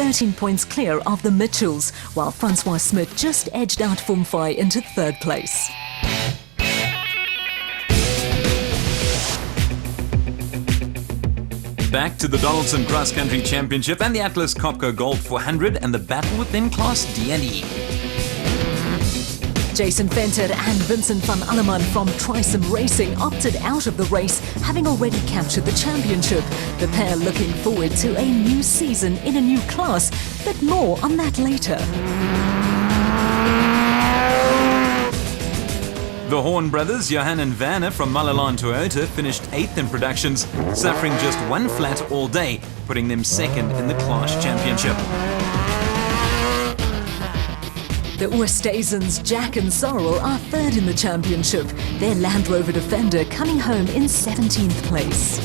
13 points clear of the Mitchells, while Francois Smith just edged out Fumfai into third place. Back to the Donaldson Cross Country Championship and the Atlas Copco Gold 400 and the battle within Class D&E. Jason Venter and Vincent van Alleman from Trisom Racing opted out of the race, having already captured the championship. The pair looking forward to a new season in a new class, but more on that later. The Horn brothers, Johan and Werner from Malalan Toyota, finished 8th in productions, suffering just one flat all day, putting them 2nd in the Class Championship. The Oosthuizens, Jack and Sorrel, are 3rd in the championship, their Land Rover Defender coming home in 17th place.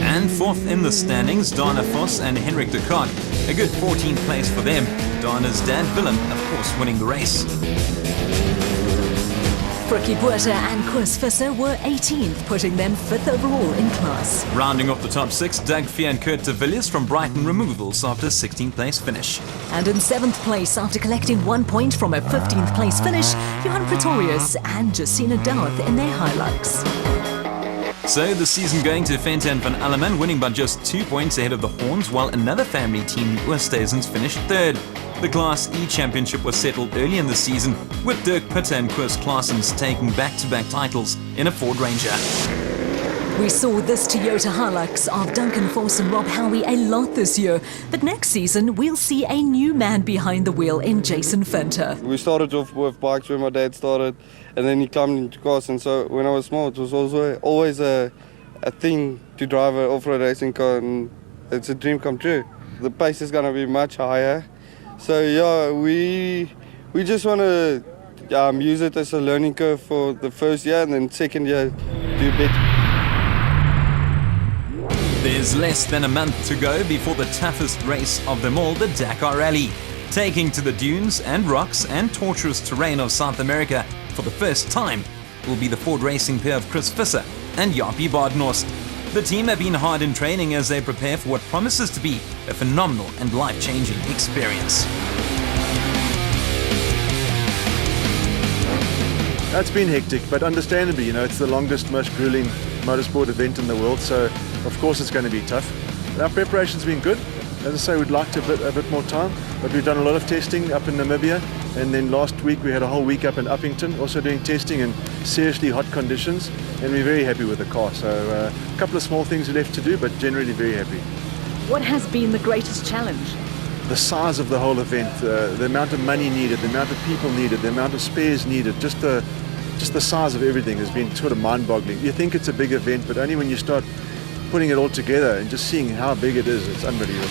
And 4th in the standings, Dana Vos and Henrik de Kock. A good 14th place for them. Dana's dad, Willem, of course, winning the race. Frikkie Botha and Koos Visser were 18th, putting them 5th overall in class. Rounding off the top 6, Doug Fee and Kurt de Villiers from Brighton Removals after a 16th place finish. And in 7th place, after collecting 1 point from a 15th place finish, Johan Pretorius and Jacina Douth in their Hilux. So the season going to Venter and van Alleman, winning by just 2 points ahead of the Horns, while another family team, Oosthuizens, finished 3rd. The Class E Championship was settled early in the season, with Dirk Pitter and Koos Claessens taking back-to-back titles in a Ford Ranger. We saw this Toyota Hilux of Duncan Force and Rob Howie a lot this year, but next season we'll see a new man behind the wheel in Jason Venter. We started off with bikes where my dad started, and then he climbed into cars, and so when I was small it was also always a thing to drive an off-road racing car, and it's a dream come true. The pace is going to be much higher, so yeah, we just want to use it as a learning curve for the first year, and then second year do better. There's less than a month to go before the toughest race of them all, the Dakar Rally. Taking to the dunes and rocks and tortuous terrain of South America for the first time will be the Ford Racing pair of Chris Visser and Jaapie Badenhorst. The team have been hard in training as they prepare for what promises to be a phenomenal and life-changing experience. It's been hectic, but understandably, it's the longest, most grueling motorsport event in the world, so of course it's going to be tough. Our preparation's been good. As I say, we'd like a bit more time, but we've done a lot of testing up in Namibia, and then last week we had a whole week up in Uppington, also doing testing in seriously hot conditions, and we're very happy with the car. So a couple of small things left to do, but generally very happy. What has been the greatest challenge? The size of the whole event, the amount of money needed, the amount of people needed, the amount of spares needed, just the size of everything has been sort of mind-boggling. You think it's a big event, but only when you start putting it all together and just seeing how big it is, it's unbelievable.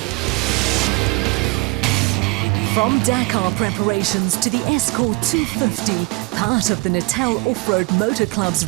From Dakar preparations to the Escort 250, part of the Natal Off-Road Motor Club's